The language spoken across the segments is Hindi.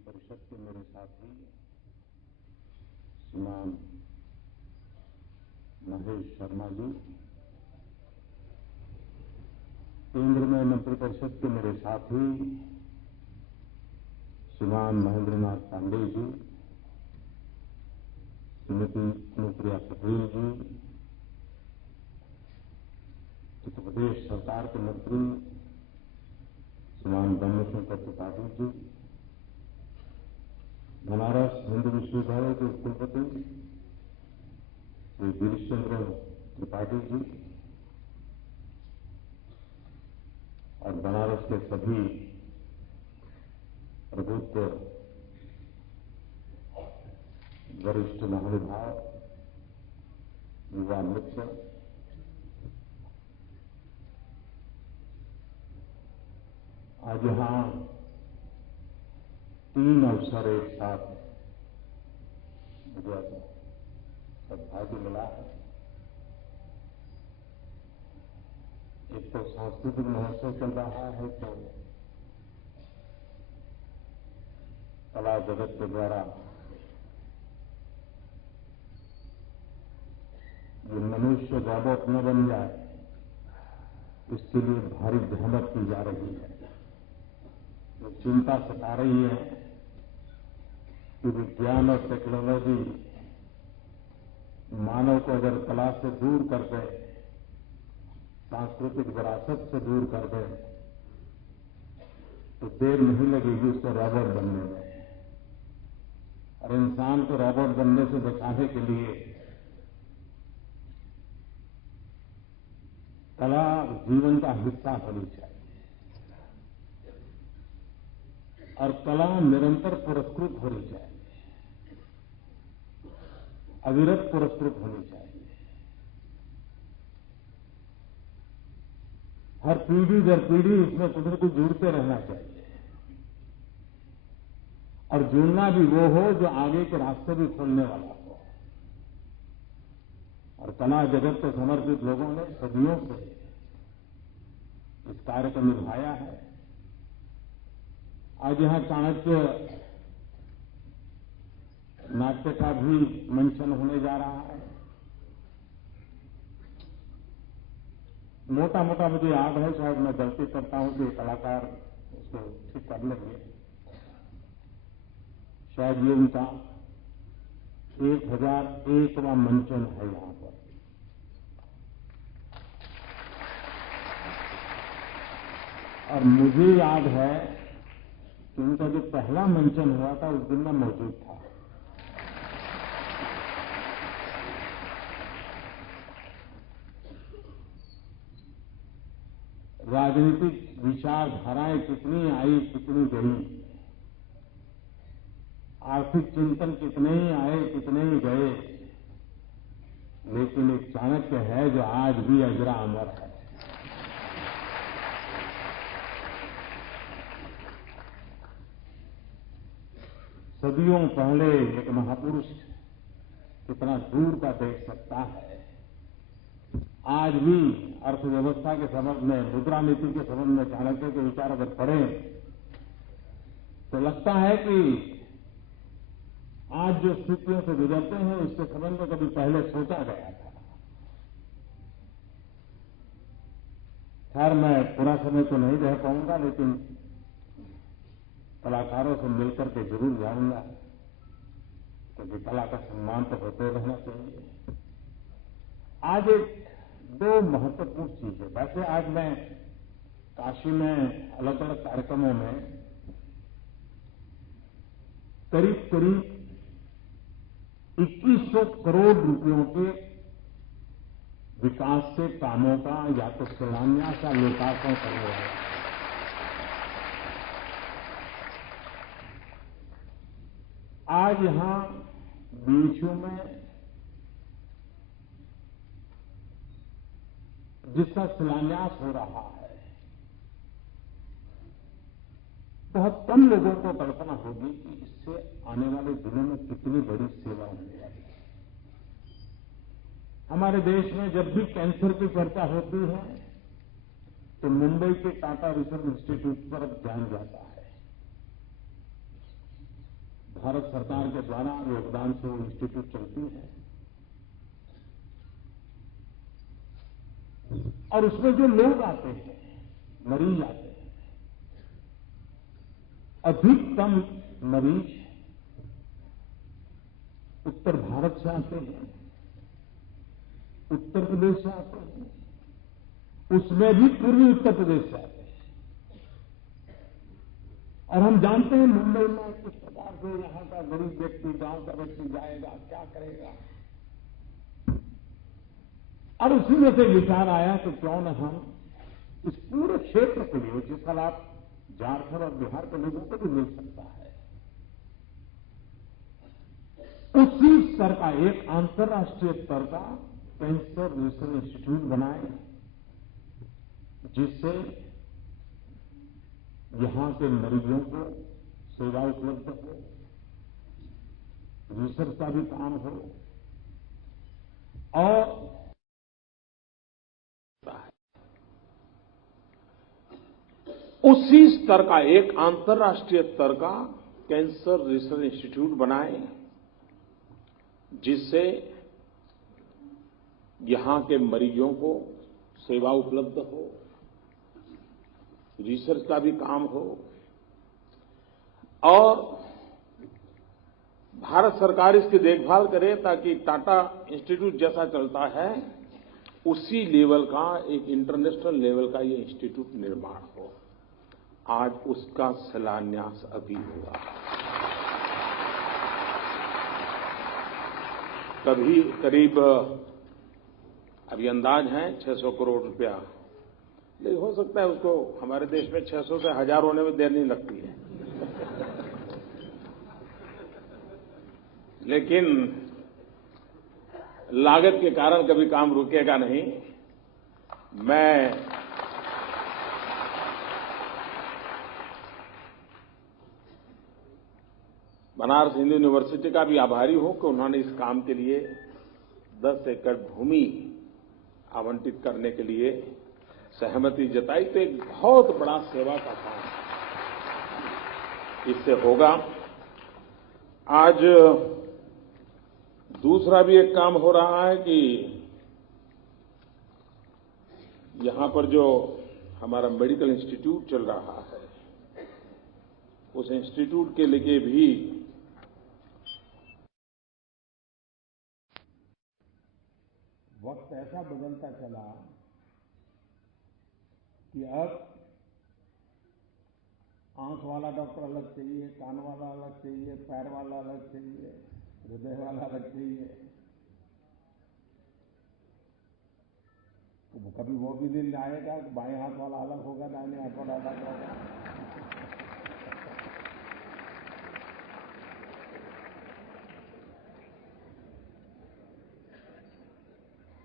परिषद के मेरे साथी श्रीमान महेश शर्मा जी, केंद्र में मंत्रिपरिषद के मेरे साथी श्रीमान महेंद्रनाथ पांडेय जी, श्रीमती अनुप्रिया पटेल जी, उत्तर प्रदेश सरकार के मंत्री श्रीमान ब्रह्मशंकर त्रिपाठी जी, बनारस हिंदू विश्वविद्यालय के कुलपति श्री गिरीश चंद्र त्रिपाठी जी और बनारस के सभी प्रबुद्ध वरिष्ठ महानुभाव, युवा मित्र, आज यहां 3 अवसर एक साथ मुझे सौभाग्य मिला है। एक तो सांस्कृतिक महोत्सव चल रहा है, तो कला जगत के द्वारा ये मनुष्य रोबोट न बन जाए, इसके लिए भारी जहमत की जा रही है। तो चिंता सता रही है कि विज्ञान और टेक्नोलॉजी मानव को अगर कला से दूर कर दे, सांस्कृतिक विरासत से दूर कर दे, तो देर नहीं लगेगी उसको रॉबोट बनने में। और इंसान को रॉबोट बनने से बचाने के लिए कला जीवन का हिस्सा होनी चाहिए और कला निरंतर पुरस्कृत होनी चाहिए, अविरत पुरस्कृत होनी चाहिए। हर पीढ़ी दर पीढ़ी इसमें कुछ न कुछ जुड़ते रहना चाहिए और जुड़ना भी वो हो जो आगे के रास्ते भी खोलने वाला हो। और कला जगत को समर्पित लोगों ने सदियों से इस कार्य को निभाया है। आज यहां चाणक्य नाट्य का भी मंचन होने जा रहा है। मोटा मोटा मुझे याद है, शायद मैं गलती करता हूं कि कलाकार उसको ठीक कर लेंगे। शायद ये उनका 1001वां मंचन है यहां पर। और मुझे याद है कि उनका जो पहला मंचन हुआ था उस दिन मैं मौजूद था। राजनीतिक विचारधाराएं कितनी आई, कितनी गई, आर्थिक चिंतन कितने ही आए, कितने ही गए, लेकिन एक चाणक्य है जो आज भी अजरा अमर है। सदियों पहले एक महापुरुष कितना दूर का देख सकता है। आज भी अर्थव्यवस्था के संबंध में, मुद्रा नीति के संबंध में चाणक्य के विचार अगर पढ़ें तो लगता है कि आज जो स्थितियों से गुजरते हैं उसके संबंध में कभी पहले सोचा गया था। खैर, मैं पूरा समय तो नहीं रह पाऊंगा, लेकिन कलाकारों से मिलकर के जरूर जाऊंगा, क्योंकि कला का सम्मान तो होते रहना चाहिए। आज एक 2 महत्वपूर्ण चीजें, वैसे आज मैं काशी में अलग अलग कार्यक्रमों में करीब करीब 2100 करोड़ रुपयों के विकास के कामों का या तो शिलान्यास या लोकार्पण करने वाला है। आज यहां बीचों में जिसका शिलान्यास हो रहा है, बहुत कम लोगों को कल्पना होगी कि इससे आने वाले दिनों में कितनी बड़ी सेवा होने वाली है। हमारे देश में जब भी कैंसर की चर्चा होती है तो मुंबई के टाटा रिसर्च इंस्टीट्यूट पर ध्यान जाता है। भारत सरकार के द्वारा योगदान से वो इंस्टीट्यूट चलती है और उसमें जो लोग आते हैं, मरीज आते हैं, अधिकतम मरीज उत्तर भारत से आते हैं, उत्तर प्रदेश से आते हैं, उसमें भी पूर्वी उत्तर प्रदेश से आते हैं। और हम जानते हैं मुंबई में किस प्रकार से यहां का गरीब व्यक्ति, गांव का व्यक्ति जाएगा, क्या करेगा। और उसी में से विचार आया कि क्यों न हम इस पूरे क्षेत्र के लिए, जिसका लाभ झारखंड और बिहार के लोगों को भी मिल सकता है, उसी स्तर का एक अंतर्राष्ट्रीय स्तर का कैंसर रिसर्च इंस्टीट्यूट बनाए, जिससे यहां के मरीजों को सेवा उपलब्ध हो, रिसर्च का भी काम हो और उसी स्तर का एक अंतर्राष्ट्रीय स्तर का कैंसर रिसर्च इंस्टीट्यूट बनाए, जिससे यहां के मरीजों को सेवा उपलब्ध हो, रिसर्च का भी काम हो और भारत सरकार इसकी देखभाल करे, ताकि टाटा इंस्टीट्यूट जैसा चलता है उसी लेवल का, एक इंटरनेशनल लेवल का ये इंस्टीट्यूट निर्माण हो। आज उसका शिलान्यास अभी हुआ। कभी करीब अभी अंदाज है 600 करोड़ रुपया, लेकिन हो सकता है उसको हमारे देश में 600 से 1000 होने में देर नहीं लगती है। लेकिन लागत के कारण कभी काम रुकेगा नहीं। मैं बनारस हिंदू यूनिवर्सिटी का भी आभारी हूं कि उन्होंने इस काम के लिए 10 एकड़ भूमि आवंटित करने के लिए सहमति जताई। तो एक बहुत बड़ा सेवा का काम इससे होगा। आज दूसरा भी एक काम हो रहा है कि यहां पर जो हमारा मेडिकल इंस्टीट्यूट चल रहा है, उस इंस्टीट्यूट के लिए भी वक्त ऐसा बदलता चला कि अब आंख वाला डॉक्टर अलग चाहिए, कान वाला अलग चाहिए, पैर वाला अलग चाहिए, हृदय वाला अलग चाहिए। तो कभी वो भी दिन आएगा कि बाएं हाथ वाला अलग होगा, दाहिने हाथ वाला अलग होगा।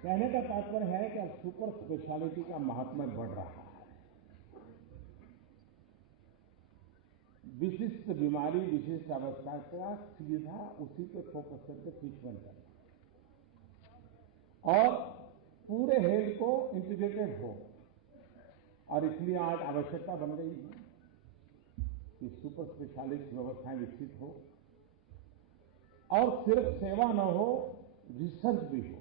कहने का तात्पर्य है कि अब सुपर स्पेशलिटी का महात्म्य बढ़ रहा है। विशिष्ट बीमारी, विशिष्ट अवस्था का सीधा उसी पे फोकस करके ट्रीटमेंट करना और पूरे हेल्थ को इंटीग्रेटेड हो। और इसलिए आज आवश्यकता बन गई है कि सुपर स्पेशलिस्ट व्यवस्थाएं विकसित हो और सिर्फ सेवा न हो, रिसर्च भी हो।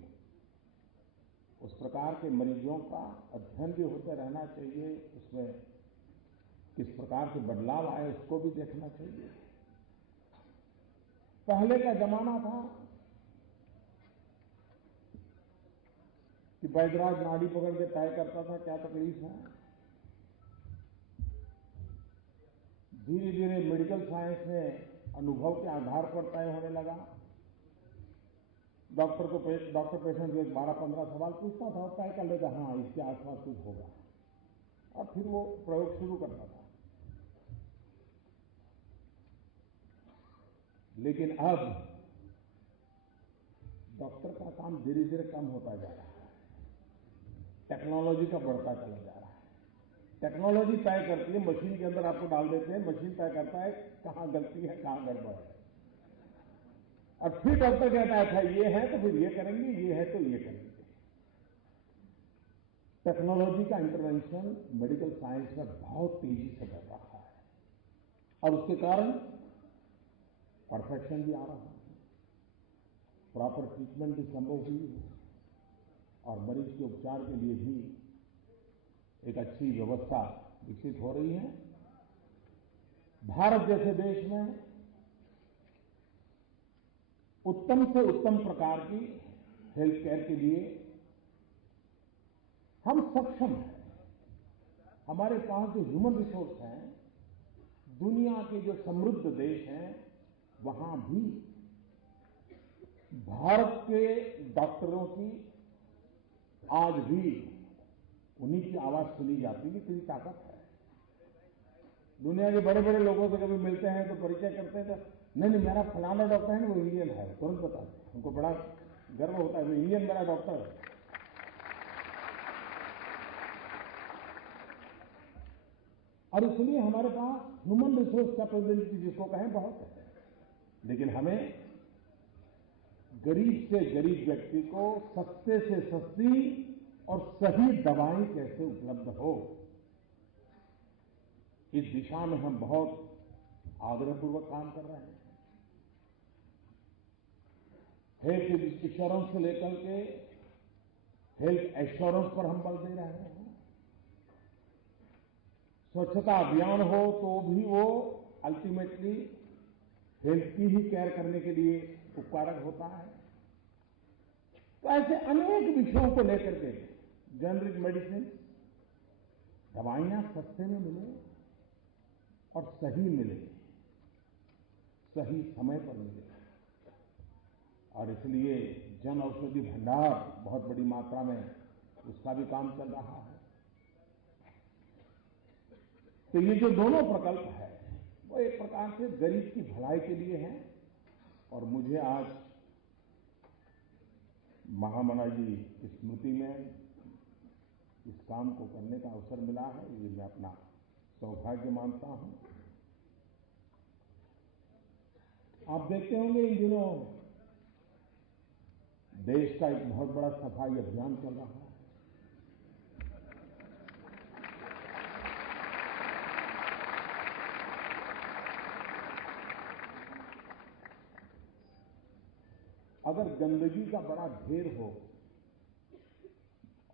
उस प्रकार के मरीजों का अध्ययन भी होते रहना चाहिए, उसमें किस प्रकार के बदलाव आए उसको भी देखना चाहिए। पहले का जमाना था कि वैद्यराज नाड़ी पकड़ के तय करता था क्या तकलीफ है। धीरे धीरे मेडिकल साइंस में अनुभव के आधार पर तय होने लगा। डॉक्टर पेशेंट को 12-15 सवाल पूछता था और तय कर लेता, हाँ इसके आसपास कुछ होगा, और फिर वो प्रयोग शुरू करता था। लेकिन अब डॉक्टर का काम धीरे धीरे कम होता जा रहा है, टेक्नोलॉजी का बढ़ता चला जा रहा है। टेक्नोलॉजी तय करती है, मशीन के अंदर आपको डाल देते हैं, मशीन तय करता है कहां गलती है, कहां गड़बड़ है, और फिर डॉक्टर कहता है अच्छा ये है तो फिर ये करेंगे, ये है तो ये करेंगे। टेक्नोलॉजी का इंटरवेंशन मेडिकल साइंस में बहुत तेजी से बढ़ रहा है और उसके कारण परफेक्शन भी आ रहा है, प्रॉपर ट्रीटमेंट भी संभव हुई है और मरीज के उपचार के लिए भी एक अच्छी व्यवस्था विकसित हो रही है। भारत जैसे देश में उत्तम से उत्तम प्रकार की हेल्थ केयर के लिए हम सक्षम हैं। हमारे पास जो ह्यूमन रिसोर्स हैं, दुनिया के जो समृद्ध देश हैं, वहां भी भारत के डॉक्टरों की आज भी उन्हीं की आवाज सुनी जाती है। कितनी ताकत है। दुनिया के बड़े बड़े लोगों से कभी मिलते हैं तो परिचय करते हैं तो नहीं मेरा फलाना डॉक्टर है ना, वो इंडियन है, तुरंत बताते हैं। उनको बड़ा गर्व होता है, वो इंडियन मेरा डॉक्टर है। और इसलिए हमारे पास ह्यूमन रिसोर्स कैपेबिलिटी जिसको कहें बहुत है, लेकिन हमें गरीब से गरीब व्यक्ति को सस्ते से सस्ती और सही दवाएं कैसे उपलब्ध हो, इस दिशा में हम बहुत आग्रहपूर्वक काम कर रहे हैं। हेल्थ इंश्योरेंस से लेकर के हेल्थ एश्योरेंस पर हम बल दे रहे हैं। स्वच्छता अभियान हो तो भी वो अल्टीमेटली हेल्थ की ही केयर करने के लिए उपकारक होता है। तो ऐसे अनेक विषयों को लेकर के जेनरिक मेडिसिन, दवाइयां सस्ते में मिले और सही मिले, सही समय पर मिले, और इसलिए जन औषधि भंडार बहुत बड़ी मात्रा में उसका भी काम चल रहा है। तो ये जो दोनों प्रकल्प है वो एक प्रकार से गरीब की भलाई के लिए है। और मुझे आज महामना जी की स्मृति में इस काम को करने का अवसर मिला है, ये मैं अपना सौभाग्य मानता हूं। आप देखते होंगे इन दिनों देश का एक बहुत बड़ा सफाई अभियान चल रहा है। अगर गंदगी का बड़ा ढेर हो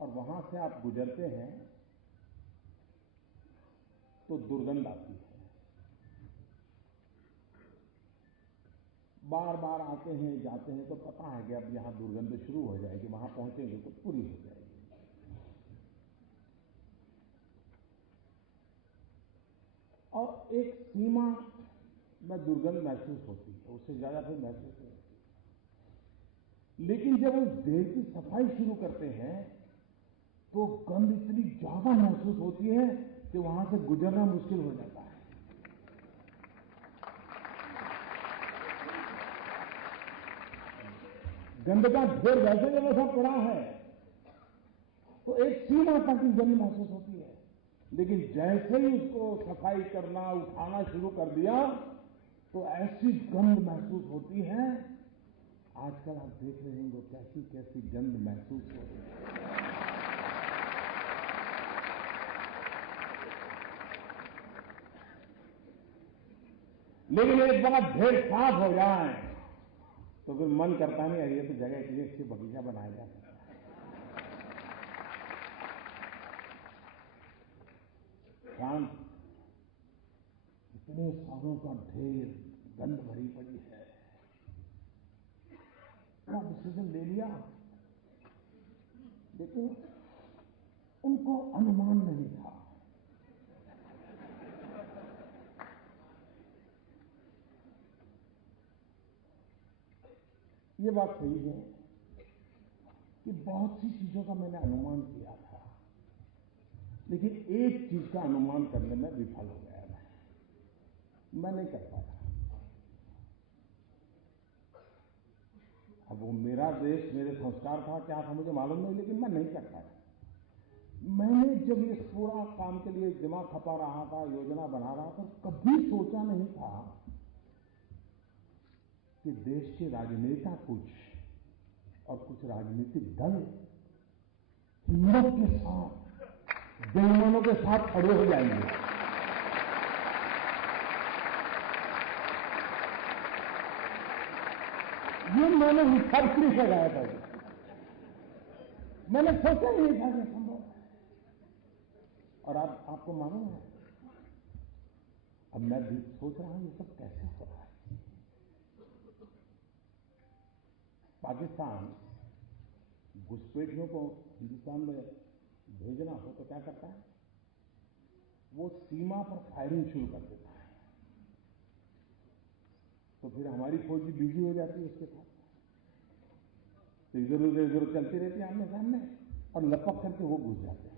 और वहां से आप गुजरते हैं तो दुर्गंध आती है। बार बार आते हैं जाते हैं तो पता है कि अब यहां दुर्गंध शुरू हो जाएगी, वहां पहुंचेंगे तो पूरी हो जाएगी। और एक सीमा में दुर्गंध महसूस होती है, उससे ज्यादा फिर महसूस नहीं होती। लेकिन जब उस देह की सफाई शुरू करते हैं तो गंध इतनी ज्यादा महसूस होती है कि वहां से गुजरना मुश्किल हो जाता है। गंद का ढेर वैसे ही वैसा पड़ा है तो एक सीमा तक गंध महसूस होती है। लेकिन जैसे ही उसको सफाई करना, उठाना शुरू कर दिया तो ऐसी गंध महसूस होती है। आजकल आप देख रहे होंगे कैसी कैसी गंध महसूस हो रही है। लेकिन एक बार ढेर साफ हो जाए तो फिर मन करता नहीं है, ये तो जगह के लिए अच्छी बगीचा बनाया जा सकता है। शांत इतने सालों का ढेर गंध भरी पड़ी है, क्या डिसीजन ले लिया, लेकिन उनको अनुमान नहीं था। ये बात सही है कि बहुत सी चीजों का मैंने अनुमान किया था, लेकिन एक चीज का अनुमान करने में विफल हो गया मैं नहीं कर पाया। अब वो मेरा देश, मेरे संस्कार था क्या था मुझे मालूम नहीं, लेकिन मैं नहीं कर पाया। मैंने जब इस पूरा काम के लिए दिमाग खपा रहा था, योजना बना रहा था, कभी सोचा नहीं था कि देश के राजनेता कुछ और कुछ राजनीतिक दल हिम्मत के साथ बेईमानों के साथ खड़े हो जाएंगे। ये मैंने हिसाब से गाया था। मैंने सोचा ही नहीं था कि संभव है। और आपको मालूम है, अब मैं भी सोच रहा हूं ये सब कैसे हो रहा है। पाकिस्तान घुसपैठियों को हिंदुस्तान में भेजना हो तो क्या करता है, वो सीमा पर फायरिंग शुरू कर देता है। तो फिर हमारी फौज भी बिजी हो जाती है उसके साथ, तो इधर उधर चलती रहती है आमने सामने, और लपक करके वो घुस जाते हैं।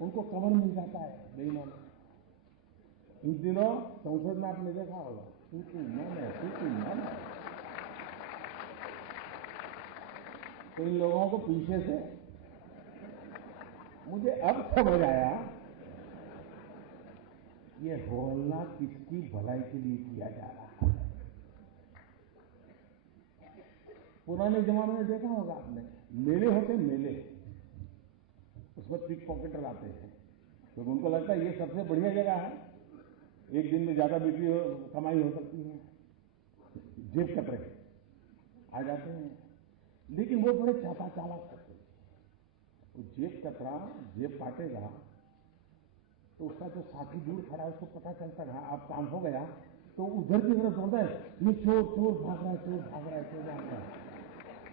उनको कवर मिल जाता है बेईमान। इन दिनों संसद में आपने देखा होगा, तू मन है। तो इन लोगों को पीछे से, मुझे अब समझ आया ये होहल्ला किसकी भलाई के लिए किया जा रहा है। पुराने जमाने में देखा होगा आपने, मेले होते मेले, उसमें पिक पॉकेटर आते हैं, तो उनको लगता है ये सबसे बढ़िया जगह है, एक दिन में ज्यादा बिक्री कमाई हो सकती है, जेब कतरे आ जाते हैं। लेकिन वो बड़े चापा चालाक करते हैं। वो जेब कतरा जेब काटेगा तो उसका जो साथी दूर खड़ा है उसको पता चलता है अब काम हो गया, तो उधर की तरफ दौड़ता है, ये चोर भाग रहा है, चोर भाग रहा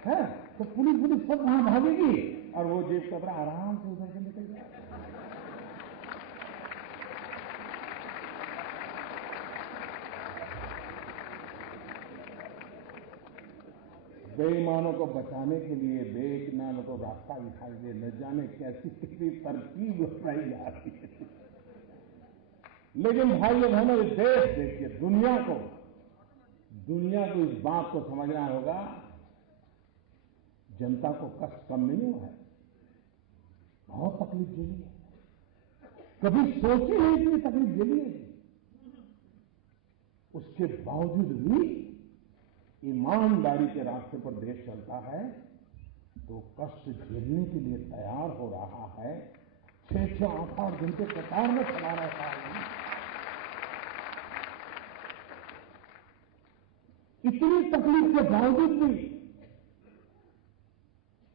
है। तो पुलिस सब वहां भागेगी और वो जेब कतरा आराम से उधर से निकल जाएगा। बेईमानों को बचाने के लिए बेईमानों को रास्ता दिखाई दे, न जाने कैसी किसी तरकीब अपनाई जा रही है। लेकिन भाइयों बहनों, इस देश देखिए, दुनिया को इस बात को समझना होगा, जनता को कष्ट कम नहीं हुआ है, बहुत तकलीफ झेली है, कभी सोची नहीं इतनी तकलीफ झेली है। उसके बावजूद भी ईमानदारी के रास्ते पर देश चलता है, तो कष्ट झेलने के लिए तैयार हो रहा है। 6-6 8-8 घंटे कतार में खड़ा रहता है। इतनी तकलीफ के बावजूद भी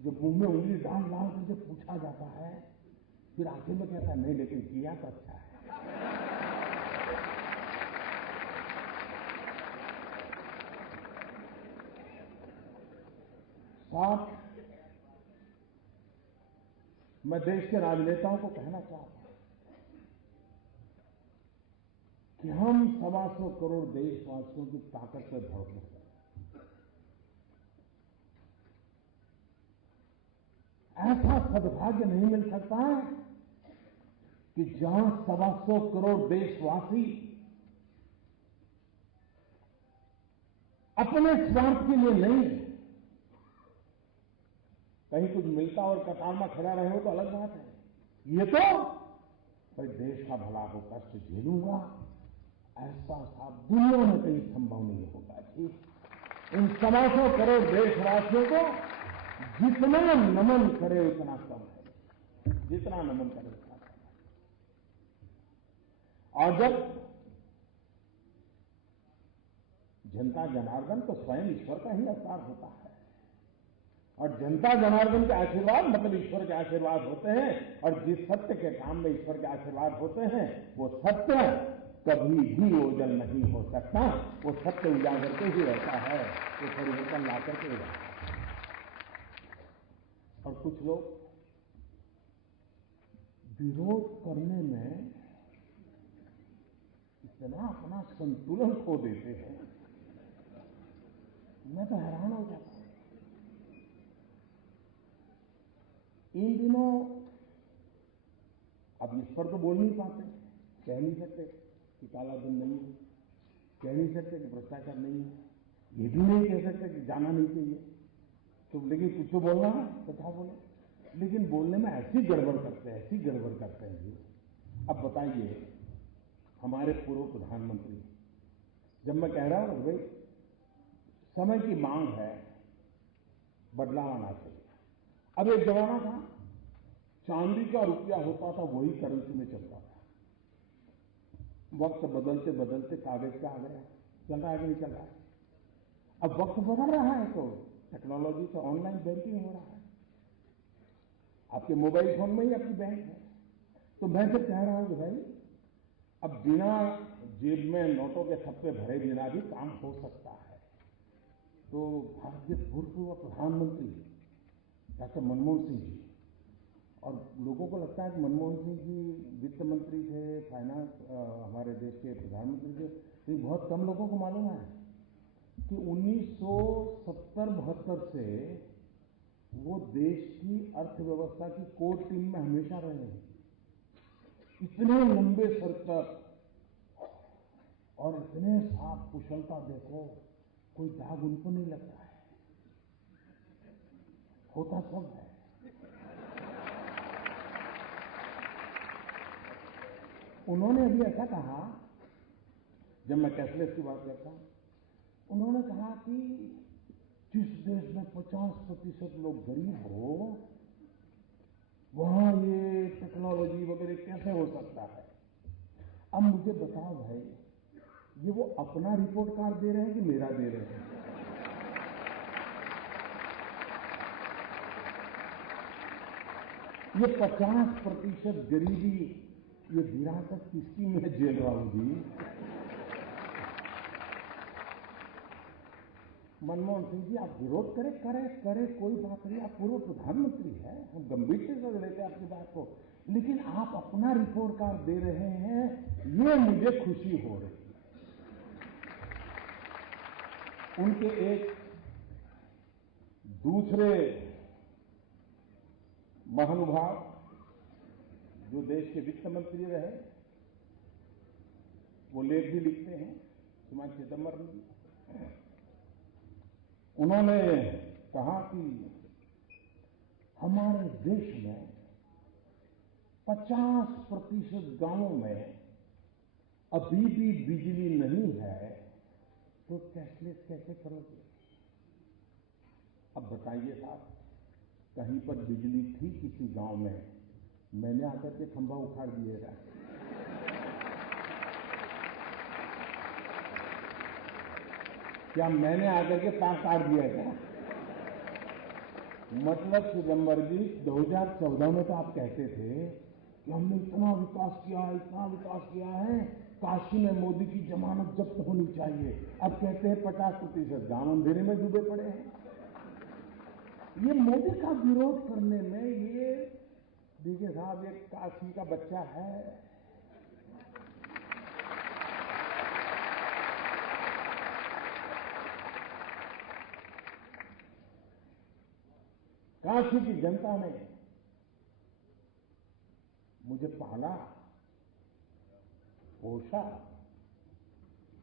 जब मुंह में उंगली डाल करके पूछा जाता है, फिर आखिर में कहता है नहीं, लेकिन किया तो अच्छा है। साथ मैं देश के राजनेताओं को कहना चाहता हूं कि हम 125 करोड़ देशवासियों की ताकत से भरपूर हैं। ऐसा सद्भाग्य नहीं मिल सकता कि जहां 125 करोड़ देशवासी अपने स्वार्थ के लिए नहीं, कहीं कुछ मिलता और कतार में खड़ा रहे हो तो अलग बात है। ये तो भाई देश का भला हो, कष्ट झेलूंगा, ऐसा साफ दुनिया में कहीं संभव नहीं होगा जी। इन 125 करोड़ देशवासियों को जितना नमन करे उतना कम है, जितना नमन करे उतना कम है। और जब जनता जनार्दन, तो स्वयं ईश्वर का ही अवतार होता है, और जनता जनार्दन के आशीर्वाद मतलब ईश्वर के आशीर्वाद होते हैं। और जिस सत्य के काम में ईश्वर के आशीर्वाद होते हैं, वो सत्य कभी भी ओझल नहीं हो सकता, वो सत्य उजागर के ही रहता है, वो परिवर्तन ला करके रहता है। और कुछ लोग विरोध करने में इतना अपना संतुलन खो देते हैं, मैं तो हैरान हो जाता हूं। इन दिनों अब इस पर तो बोल नहीं पाते, कह नहीं सकते कि काला धन नहीं है, कह नहीं सकते कि भ्रष्टाचार नहीं है, ये भी नहीं कह सकते कि जाना नहीं चाहिए, तो लेकिन कुछ तो बोलना है, तथा बोले। लेकिन बोलने में ऐसी गड़बड़ करते हैं जी। अब बताइए, हमारे पूर्व प्रधानमंत्री, जब मैं कह रहा हूं भाई समय की मांग है, बदलाव आना चाहिए। अब एक जमाना था, चांदी का रुपया होता था, वही करेंसी में चलता था। वक्त बदलते बदलते कागज का आ गया, चल रहा है कि नहीं चल रहा है। अब वक्त बदल रहा है तो टेक्नोलॉजी से ऑनलाइन बैंकिंग हो रहा है, आपके मोबाइल फोन में ही आपकी बैंक है। तो मैं तो कह रहा हूं कि भाई अब बिना जेब में नोटों के थप्पे भरे बिना भी काम हो सकता है। तो भारत के भूतपूर्व प्रधानमंत्री डॉक्टर मनमोहन सिंह जी, और लोगों को लगता है कि मनमोहन सिंह जी वित्त मंत्री थे, फाइनेंस हमारे देश के प्रधानमंत्री थे, लेकिन बहुत कम लोगों को मालूम है कि 1970-72 से वो देश की अर्थव्यवस्था की कोर टीम में हमेशा रहे हैं। इतने लंबे सर तक और इतने साफ कुशलता देखो, कोई दाग उनको नहीं लगता है, होता सब है। उन्होंने अभी ऐसा कहा, जब मैं कैशलेस की बात करता हूं, उन्होंने कहा कि जिस देश में 50% लोग गरीब हो वहां ये टेक्नोलॉजी वगैरह कैसे हो सकता है। अब मुझे बताओ भाई, ये वो अपना रिपोर्ट कार्ड दे रहे हैं कि मेरा दे रहे हैं? ये 50% गरीबी, ये विरासत किसकी मैं झेल रहा हूं जी? मनमोहन सिंह जी, आप विरोध करें, कोई बात नहीं, आप पूर्व प्रधानमंत्री हैं, हम गंभीरता से लेते हैं आपकी बात को, लेकिन आप अपना रिपोर्ट कार्ड दे रहे हैं, ये मुझे खुशी हो रही है। उनके एक दूसरे महानुभाव जो देश के वित्त मंत्री रहे, वो लेख भी लिखते हैं, श्रीमान चिदंबरम जी, उन्होंने कहा कि हमारे देश में 50% गांवों में अभी भी बिजली नहीं है, तो कैशलेस कैसे करोगे? अब बताइए साहब, कहीं पर बिजली थी किसी गांव में, मैंने आकर के खंभा उखाड़ दिएगा। क्या मैंने आकर के तार काट दिया क्या? मतलब चिदंबर जी, 2014 में तो आप कहते थे कि हमने इतना विकास किया है, काशी में मोदी की जमानत जब्त होनी चाहिए। अब कहते हैं 50% गांव अंधेरे में डूबे पड़े हैं। ये मोदी का विरोध करने में, ये देखिए साहब, ये काशी का बच्चा है, काशी की जनता ने मुझे पाला, पोषा,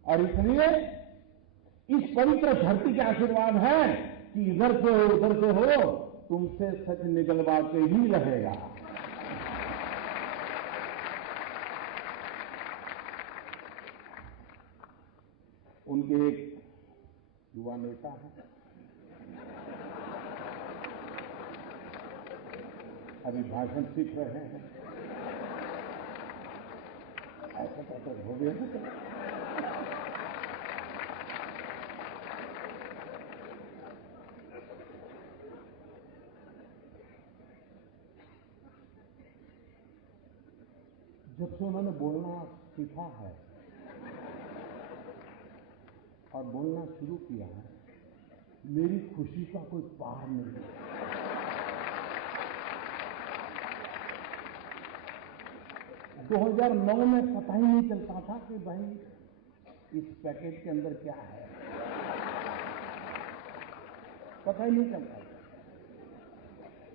और इसलिए इस पवित्र धरती के आशीर्वाद है कि इधर से हो उधर से हो, तुमसे सच निकलवा के ही रहेगा। उनके एक युवा नेता हैं, अभी भाषण सीख रहे हैं, ऐसा हो गया। जब से उन्होंने बोलना सीखा है और बोलना शुरू किया है, मेरी खुशी का कोई पार नहीं है। 2009 में पता ही नहीं चलता था कि भाई इस पैकेट के अंदर क्या है, पता ही नहीं चलता था।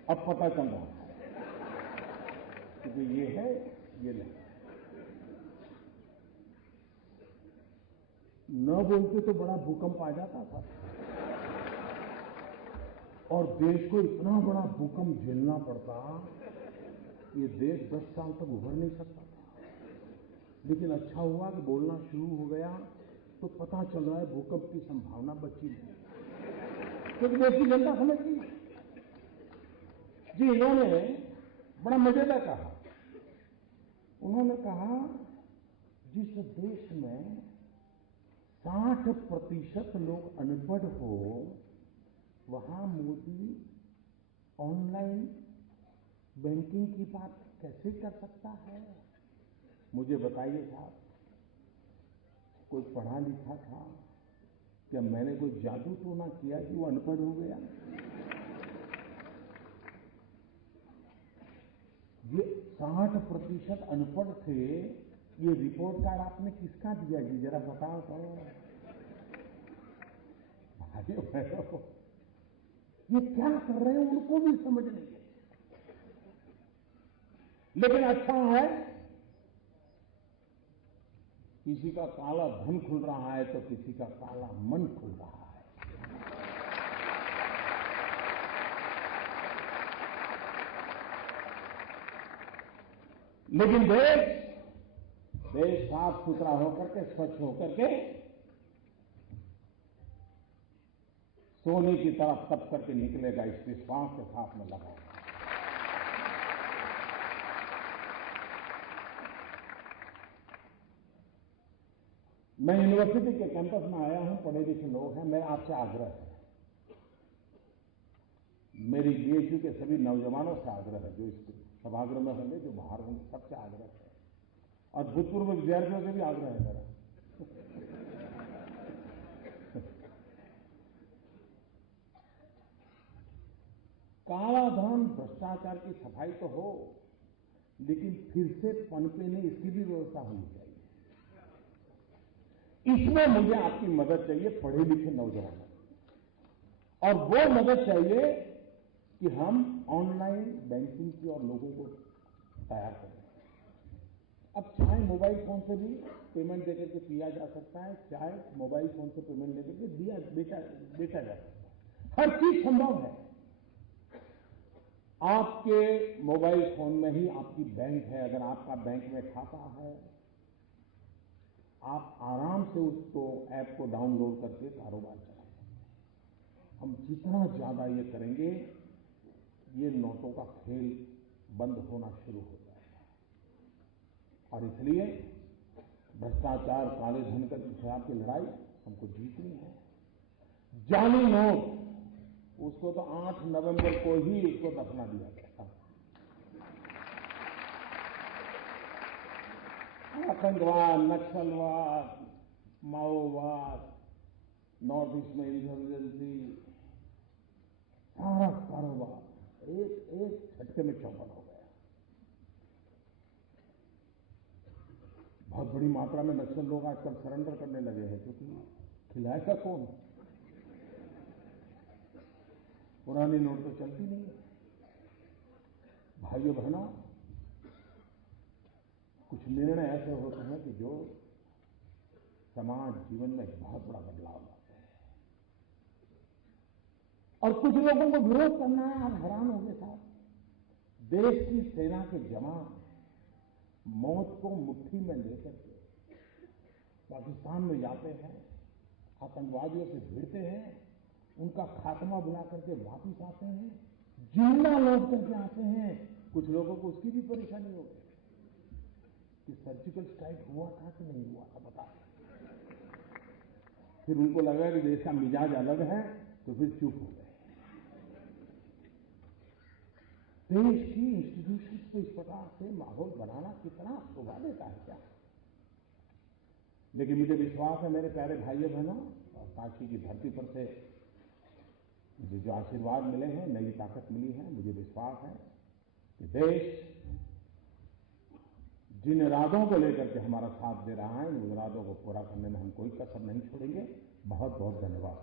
अब पता चल रहा है कि ये है, ये नहीं। न बोलते तो बड़ा भूकंप आ जाता था, और देश को इतना बड़ा भूकंप झेलना पड़ता, ये देश 10 साल तक उभर नहीं सकता था। लेकिन अच्छा हुआ कि बोलना शुरू हो गया तो पता चल रहा है भूकंप की संभावना बची नहीं, क्योंकि देश की जनता समझ गई। जी, इन्होंने बड़ा मजेदार कहा, उन्होंने कहा जिस देश में 60% लोग अनपढ़ हो, वहां मोदी ऑनलाइन बैंकिंग की बात कैसे कर सकता है? मुझे बताइए साहब, कोई पढ़ा लिखा था? क्या मैंने कोई जादू टोना किया कि वो अनपढ़ हो गया? ये 60% अनपढ़ थे। ये रिपोर्ट कार्ड आपने किसका दिया जी? जरा बताओ तो। भाइयों बहनों, ये क्या कर रहे हैं उनको भी समझ नहीं है। लेकिन अच्छा है, किसी का काला धन खुल रहा है तो किसी का काला मन खुल रहा है। लेकिन देश साफ सुथरा होकर के, स्वच्छ होकर के सोने की तरफ तप करके निकलेगा, इस विश्वास के साथ में लगा। मैं यूनिवर्सिटी के कैंपस में आया हूं, पढ़े लिखे लोग हैं, मेरा आपसे आग्रह है, मेरी बीएचयू के सभी नौजवानों से आग्रह है, जो इस सभागृह में होंगे, जो बाहर होंगे, सबसे आग्रह है, और भूतपूर्व विद्यार्थियों से भी आग्रह है मेरा। काला धन, भ्रष्टाचार की सफाई तो हो, लेकिन फिर से पनपे नहीं, इसकी भी व्यवस्था होनी चाहिए। इसमें मुझे आपकी मदद चाहिए, पढ़े लिखे नौजवानों, और वो मदद चाहिए कि हम ऑनलाइन बैंकिंग की और लोगों को तैयार करें। अब चाहे मोबाइल फोन से भी पेमेंट देकर के किया जा सकता है, चाहे मोबाइल फोन से पेमेंट लेकर के बेचा जा सकता है, हर चीज संभव है। आपके मोबाइल फोन में ही आपकी बैंक है, अगर आपका बैंक में खाता है, आप आराम से उसको ऐप को डाउनलोड करके कारोबार चला सकते हैं। हम जितना ज्यादा ये करेंगे, ये नोटों का खेल बंद होना शुरू हो जाएगा। और इसलिए भ्रष्टाचार, काले धन के खिलाफ की लड़ाई हमको जीतनी है। जाली नोट, उसको तो 8 नवंबर को ही उसको दफना दिया गया था। आतंकवाद, नक्सलवाद, माओवाद, नॉर्थ ईस्ट में इंसर्जेंसी, सारा कारोबार एक झटके में चौपट हो गया। बहुत बड़ी मात्रा में नक्सल लोग आजकल सरेंडर करने लगे हैं, क्योंकि खिलाएगा कौन? पुरानी नोट तो चलती नहीं है। भाइयों बहनों, कुछ निर्णय ऐसे होते हैं कि जो समाज जीवन में एक बहुत बड़ा बदलाव लाते हैं, और कुछ लोगों को विरोध करना है। आप हैरान होंगे साहब, देश की सेना के जवान मौत को मुट्ठी में लेकर के पाकिस्तान में जाते हैं, आतंकवादियों से भिड़ते हैं, उनका खात्मा बुला करके वापिस आते हैं, जिंदा लौट करके आते हैं। कुछ लोगों को उसकी भी परेशानी हो गई कि सर्जिकल स्ट्राइक हुआ था कि नहीं हुआ था, बता। फिर उनको लगा कि देश का मिजाज अलग है, तो फिर चुप हो गए। देश की इंस्टीट्यूशन को इस प्रकार से माहौल बनाना कितना शोभा देता है क्या? लेकिन मुझे विश्वास है मेरे प्यारे भाइयों बहनों, और काशी की धरती पर से मुझे जो आशीर्वाद मिले हैं, नई ताकत मिली है, मुझे विश्वास है कि देश जिन इरादों को लेकर के हमारा साथ दे रहा है, उन इरादों को पूरा करने में हम कोई कसर नहीं छोड़ेंगे। बहुत बहुत धन्यवाद।